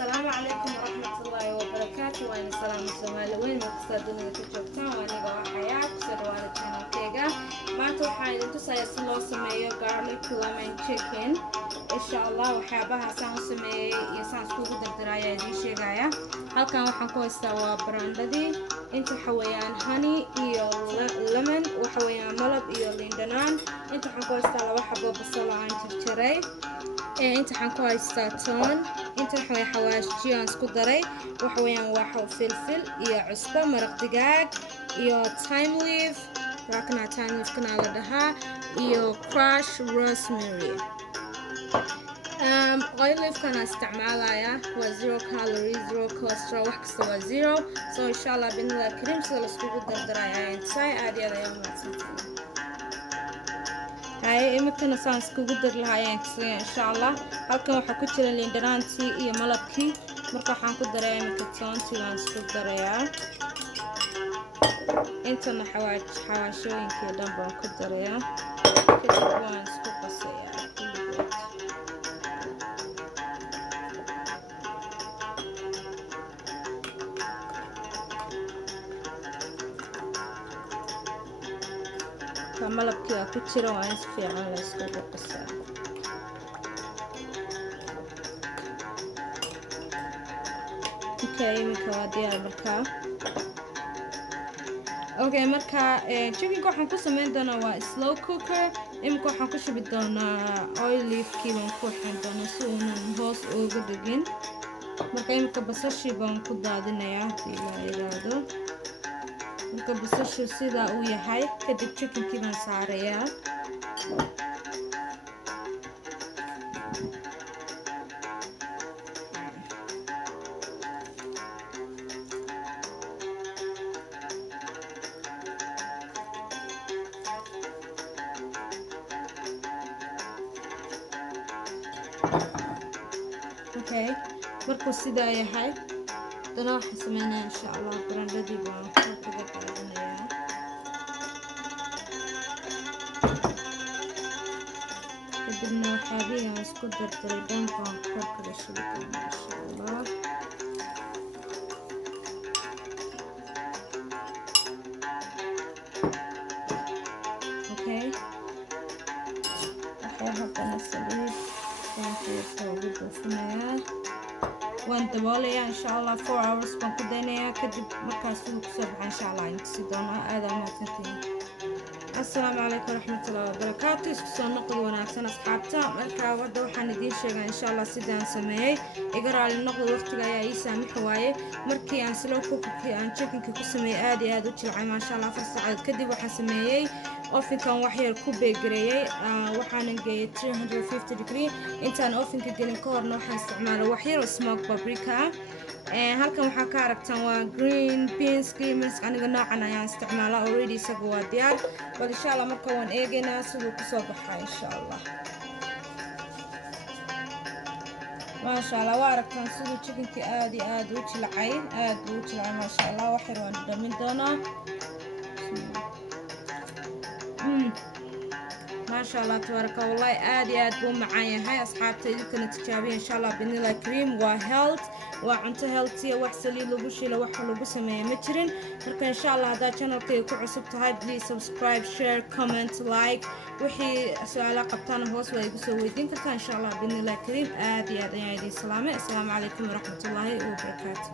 السلام عليكم ورحمة الله وبركاته. وأنا سلام الصومالي وين ما تصدقون تجوبتان وأنا جوا حياة سروال channel كيجا ما توحين أنتو سيسلو سمية garlic lemon chicken إن شاء الله وحابها سان سمية يسان سكوكو دردرايا دي شيء halkan waxaan ku haystaa waa barandadii inta xawayaan honey iyo lemon waxa weeyaan malab iyo liin dhanaan inta waxaan ku haystaa laba xabo basal aan jarjaray inta waxaan ku haystaa toon inta waxa weeyaan xawaajiyo aan isku daray waxa weeyaan waa filfil iyo cusbo maraq digaag iyo thyme leaf raakana thyme leaf kana la dhahaa iyo crushed rosemary oil leaf كان استعمالها هو 0 calories 0 cholesterol وحكسه هو 0 so إن شاء الله بإذن الله الكريم سوى لسكوكو دردرايا انتساي عادي هذا يوم هاي إمكن أسان سكوكو دردرايا انتساي إن شاء الله هالكم وحكو تشيلين لين درانتي إيا ملبكي مركا حانكو درايا مكتونتي وان سكوكو درايا انتنا حواشوين كي دنبان كو درايا كتب وان سكوكو سيا malabkii aa ku jira waa in si fiican la iskugu qasaa iminka waa diyaar markaa okay markaa chickenka waxaan ku samayn doonaa waa slow cooker iminka waxaan ku shubi doonaa oil leafkii baan ku waxaan doonaa si uunan hoos uga dhigin marka iminka basashii baan ku daadinayaa hadii la yiraahdo marka basashu sida uu yahay kadib chickenkii baan saarayaa okay markuu sidaa yahay dana waxaan sameynaa insha allah barandadii baan kaga daadinayaa kadibna waxaabigaan isku dardaray dhankaan kor kaga shubi doonaa insha allah okay waxay haddana saliid kaankeesa ugu buufinayaa waan daboolayaa insha allah 4 hours baan ku daynayaa kadib markaas uu kusoo baxaa insha allah insi doonaa aad aa mahadsantihiin assalaamu calaykum waraxmatullahi wabarakaatu isku soo noqod wanaagsan asxaabta markaa wadda waxaan idiin sheegaa insha allah sidaan sameeyey iga raali noqdo waqtiga ayaa ii saamixi waaye markii aan slow cookerkii aan chickenka ku sameeyey aad iyo aad u jilcay maasha allah 4 saacadood kadib waxaan sameeyey ovenkan wax yar ku beegareeyay waxaan geeyay 350 degree intaan ovenka gelin ka horna waxaan isticmaalay wax yar oo smoke paprika halkan waxaa ka aragtaan waa green beans creams aniga noocan ayaan isticmaalaa already isaga waa diyaar bal insha allah marka waan eegaynaa siduu kusoo baxaa insha allah maasha allah waa aragtaan siduu chickenkii aad iyo aad u jilcay aad buu u jilcay maasha allah wax yar waan dhamin doonaa ما شاء الله تبارك والله آدي بو معايا هاي أصحابتي يمكن تجابين إن شاء الله بإذن الله كريم وهيلث وعنت هيلثي وحسلي لبوشي لوحة لبوسة ما يمترن لكن إن شاء الله هذا channel كي يكون عصبت هاي بليز سبسكرايب شير كومنت لايك وحي سؤال قبطان هوس ويقصوا ويدين كرتا إن شاء الله بإذن الله كريم آدي سلامة السلام عليكم ورحمة الله وبركاته.